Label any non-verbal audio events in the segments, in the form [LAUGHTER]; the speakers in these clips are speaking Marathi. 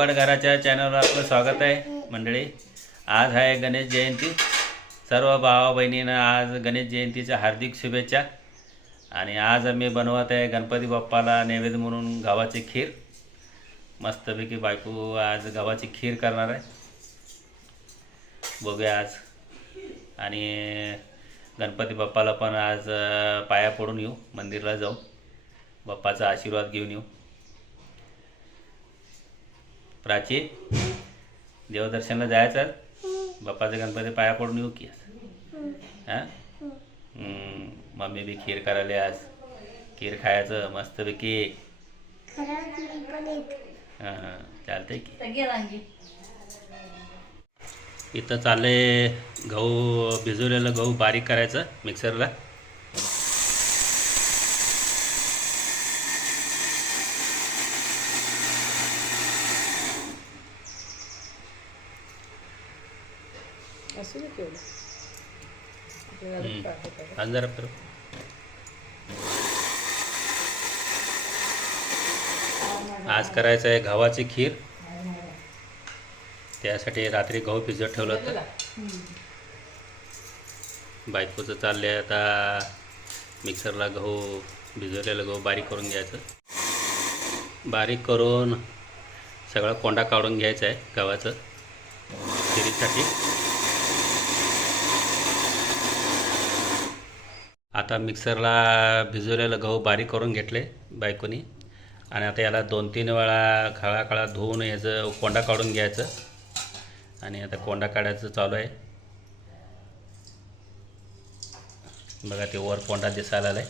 नमस्कार चॅनलवर आपलं स्वागत आहे मंडळी. आज आहे गणेश जयंती. सर्व भावा बहिणींना आज गणेश जयंतीच्या हार्दिक शुभेच्छा. आणि आज आम्ही बनवत आहे गणपती बाप्पाला नैवेद्य म्हणून गव्हाची खीर. मस्तपैकी बायको आज गव्हाची खीर करणार आहे. बघूया आज. आणि गणपती बाप्पाला पण आज पाया पडून येऊ मंदिरला जाऊ. बाप्पाचा आशीर्वाद घेऊन येऊ. प्राची देवदर्शनला जायचं. बाप्पाचा गणपती पाया पडून येऊ की हां? मम्मी बी खीर करायला आज खीर खायचं मस्तपैकी हां हां. चालतंय की. इथं चाललंय गहू भिजवलेलं गहू बारीक करायचं मिक्सरला असू दे केवढं आपल्याला हम्म. पाठवत आहे. आज करायचं आहे गव्हाची खीर. त्यासाठी रात्री गहू भिजत ठेवलं होतं. बायकोचं चाललंय आता मिक्सरला गहू भिजवलेलं गहू बारीक करून घ्यायचं. बारीक करून सगळा कोंडा काढून घ्यायचा आहे गव्हाचं. खिरीसाठी. आता मिक्सरला भिजवलेलं गहू बारीक करून घेतले बायकोनी. आणि आता याला दोन तीन वेळा खळा खळा धुवून याचं कोंडा काढून घ्यायचं. आणि आता कोंडा काढायचं चालू आहे. बघा ते वर कोंडा दिसायला आलाय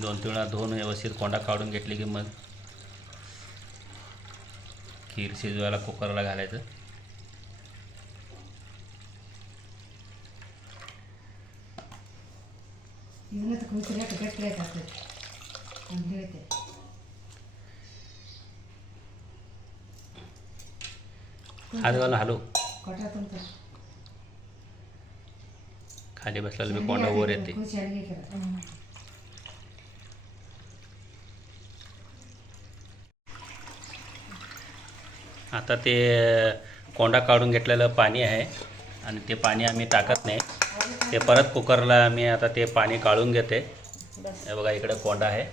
दोन तीन वेळा धुवून व्यवस्थित कोंडा काढून घेतली की मग खीर शिजवायला कुकरला घालायचं. ಇವನತ್ತ ಕುಂಕುರ್ಯಾಕ ಗಟ್ಟಿ ಆಯ್ತು ಅಂತ ಹೇಳ್ತೆ हात घालून हलव ಕೊಟ್ರ ತಂತ खाली बसलेलं मी कोंडा वर येते ಕುದಿಸಿ ಅಡಿಗೆ ಹಾಕ್ಯಾರ आता ते कोंडा काढून घेतलेलं पाणी आहे आणि ते पाणी आम्ही टाकत नाही ते परत कुकरला आम्ही आता ते पाणी काढून घेते. हे बघा इकडे कोंडा आहे.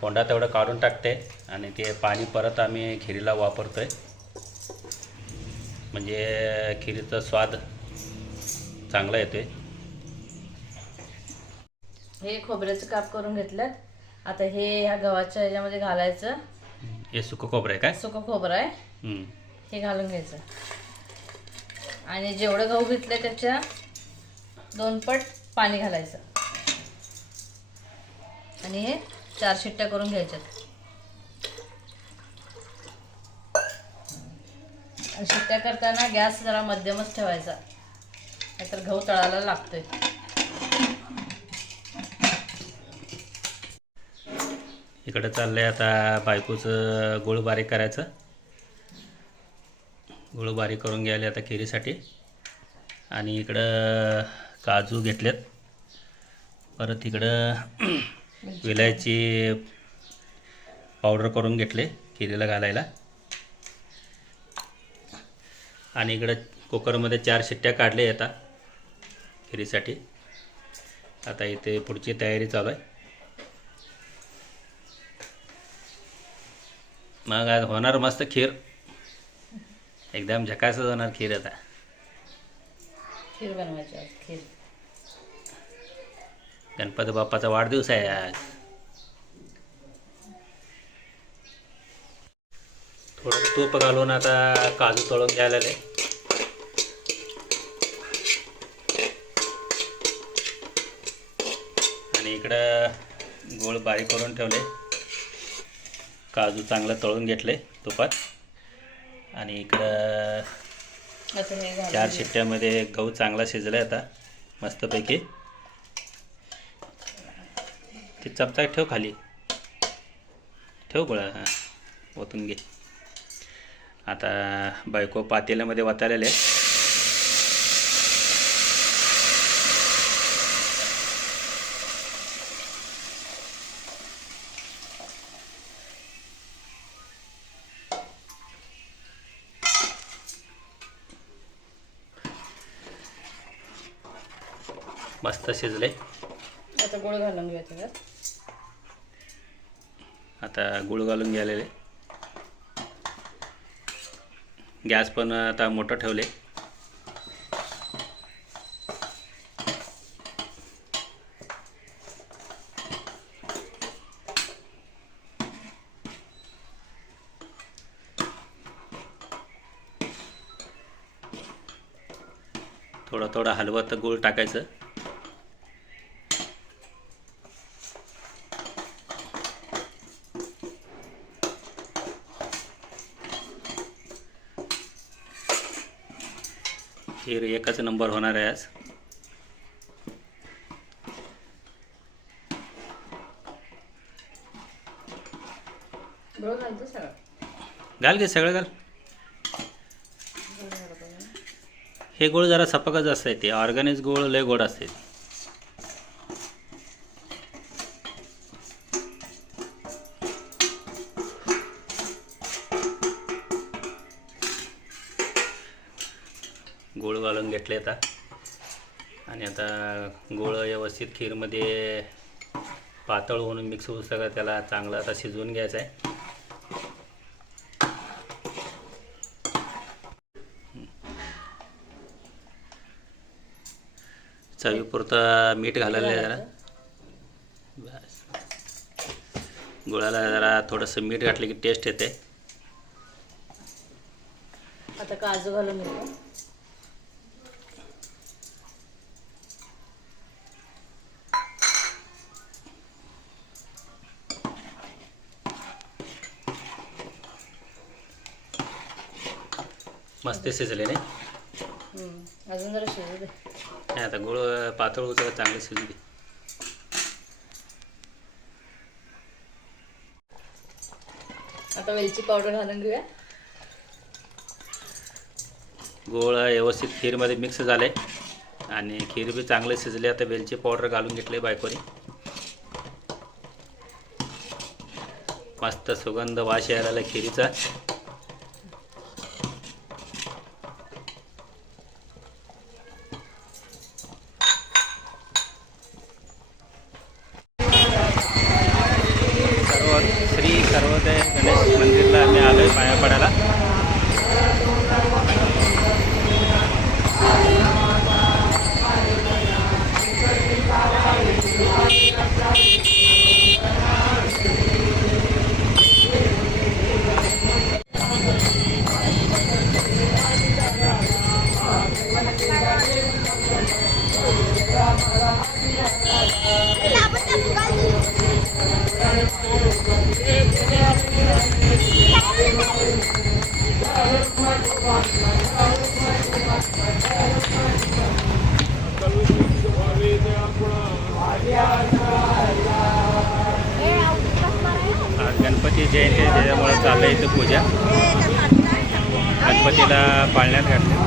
कोंडा तेवढं काढून टाकते आणि ते पाणी परत आम्ही खिरीला वापरतो आहे म्हणजे खिरीचा स्वाद चांगला येतो आहे हे खोबऱ्याचं काप करून घेतलं. आता हे ह्या गव्हाच्या ह्याच्यामध्ये घालायचं. हे सुकं खोबरं आहे काय? सुकं खोबरं आहे. हं. हे घालून घ्यायचं. आणि जेवढं गहू घेतलं त्याच्या दोन पट पाणी घालायचं. आणि हे चार शिट्ट्या करून घ्यायच्यात. शिट्ट्या करताना गॅस जरा मध्यमच ठेवायचा. नाहीतर गहू तळायला लागतोय. इकडं चाललंय आता बायकोचं गुळ बारीक करायचं. गुळ बारीक करून घ्यायला आता खिरीसाठी आणि इकडं काजू घेतलेत. परत इकडं [CLEARS THROAT] विलायची पावडर करून घेतले खिरीला घालायला. आणि इकडं कुकरमध्ये चार शिट्ट्या काढल्या आता खिरीसाठी. आता इथे पुढची तयारी चालू आहे. मग आज होणार मस्त खीर. एकदम झकासच होणार खीर आता. खीर बनवायची आज खीर. गणपती बाप्पाचा वाढदिवस आहे आज. थोडं तूप घालून आता काजू तळून घ्यायला लागले आणि इकडं गोळ बारीक करून ठेवले. काजू चांगलं तळून घेतले तुपात. आणि इकडं चार शिट्ट्यामध्ये गहू चांगला शिजला आहे आता मस्तपैकी. ते चपचाक ठेव खाली. ठेव गोळा हां ओतून घे. आता बायको पातेल्यामध्ये वतालेले मस्त शिजले. आता गोळ घालून घेऊया त्याच्यात. आता गुळ घालून गेलेले गॅस पण आता मोठं ठेवले. थोडं थोडं हलवत गुळ टाकायचं खीर एकच नंबर होणार आहे आज. घाल घे सगळं घाल. हे गोळ जरा सपकच असते ते. ऑर्गॅनिक गोळ लय गोड असते टाकले आता. आणि आता गोळ व्यवस्थित खीरमध्ये पातळ होऊन मिक्स होऊ सगळं त्याला चांगलं आता शिजवून घ्यायचं आहे. चवीपुरतं मीठ घालायला आहे जरा. बस. गुळाला जरा थोडंसं मीठ घातलं की टेस्ट येते. आता काजू घालून मस्त शिजले नाही. अजून जरा शिजू दे. नाही आता गुळ पातळ होतं का चांगलं शिजू दे. आता वेलची पावडर घालून घेऊया. गोळ व्यवस्थित खीरमध्ये मिक्स झाले आणि खीर बी चांगले शिजले आता वेलची पावडर घालून घेतली बायकोनी. मस्त सुगंध वास यायला खिरीचा सर्व श्री सर्वोदय गणेश मंदिरला आम्ही आलोय झालं इथं पूजा. गणपतीला पाळण्यात घातले.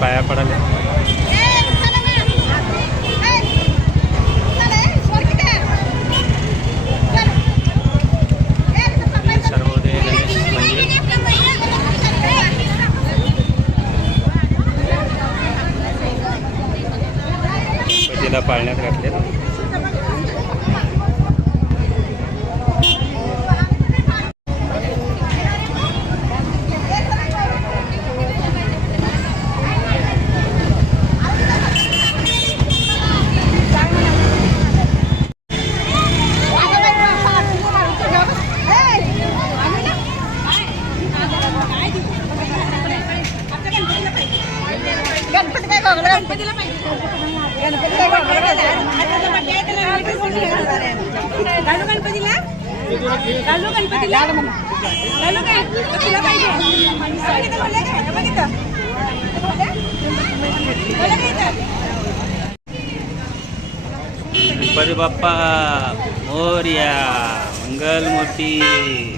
पाया पडाले सर्वोदय गणेश मंदिर पाळण्यात घातले गणपती काय गणपतीला पाहिजे गणपती बाप्पा मोर्या मंगलमूर्ती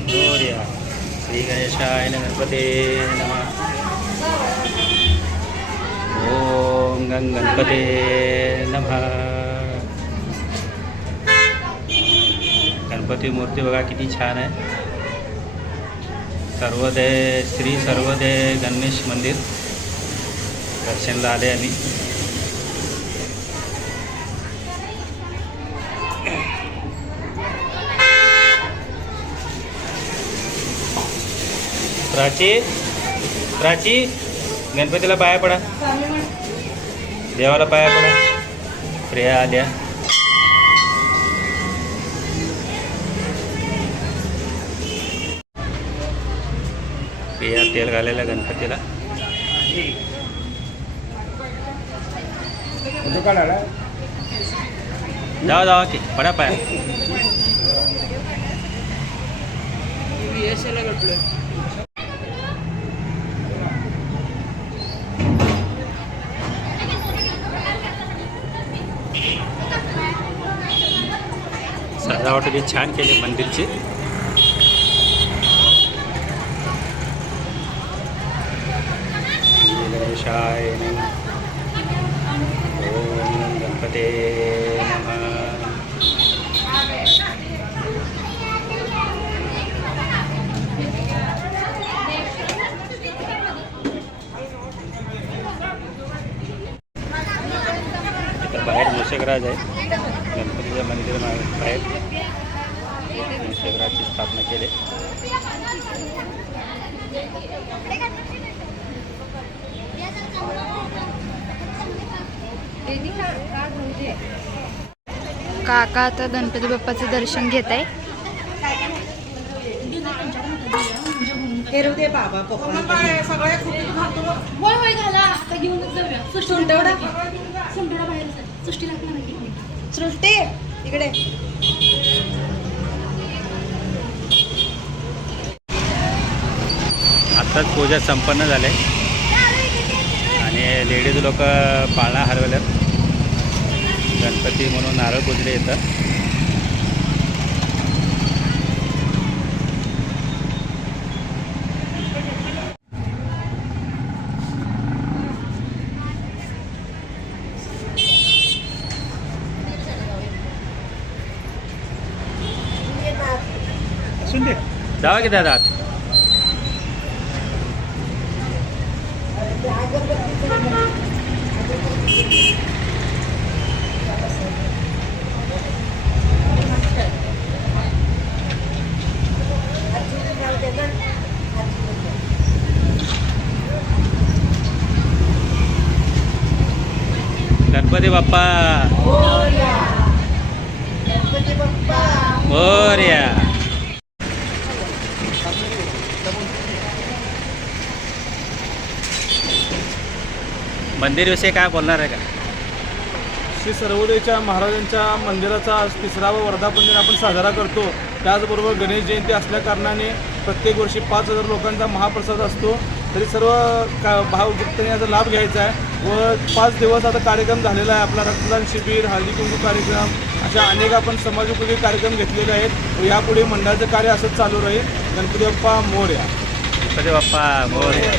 मोर्या श्री गणेशाय गणपते नमः गणपते नमः गणपती मूर्ती बघा किती छान आहे सर्वोदय श्री सर्वोदय गणेश मंदिर दर्शनला आले आम्ही प्राची प्राची गणपतीला पाया पडा देवाला पाया पडा. प्रिया आल्या. प्रिया तेल घालायला गणपतीला. जावा जावा की पडा पाया. सजावट बी छान केली मंदिरची. गणेशाय ओम गणपते इथं बाहेर मुशकराज आहे. गणपतीच्या मंदिर मा- बाहेर मूषकराजची स्थापना केली. काका आता गणपती बाप्पाचं दर्शन घेत आहे. सुंठवडा बाहेर सृष्टी? इकडे. आत्ताच पूजा संपन्न झाले. आणि लेडीज लोक पाळणा हरवल्यात. गणपती म्हणून नारळ पुजले येतात जावा की दादा आत. गणपती बाप्पा मोर्या मंदिरविषयी काय बोलणार आहे का? श्री सर्वोदयच्या महाराजांच्या मंदिराचा आज तिसरावा वर्धापन दिन आपण साजरा करतो. त्याचबरोबर गणेश जयंती असल्या कारणाने प्रत्येक वर्षी पाच हजार लोकांचा महाप्रसाद असतो. तरी सर्व का भावभक्तांनी याचा लाभ घ्यायचा आहे व पाच दिवस आता कार्यक्रम झालेला आहे. आपला रक्तदान शिबिर हळदी कुंकू कार्यक्रम अशा अनेक आपण समाजोपयोगी कार्यक्रम घेतलेले आहेत व यापुढे मंडळाचं कार्य असंच चालू राहील. गणपती बाप्पा मोरया. गणपती बाप्पा मोर्या.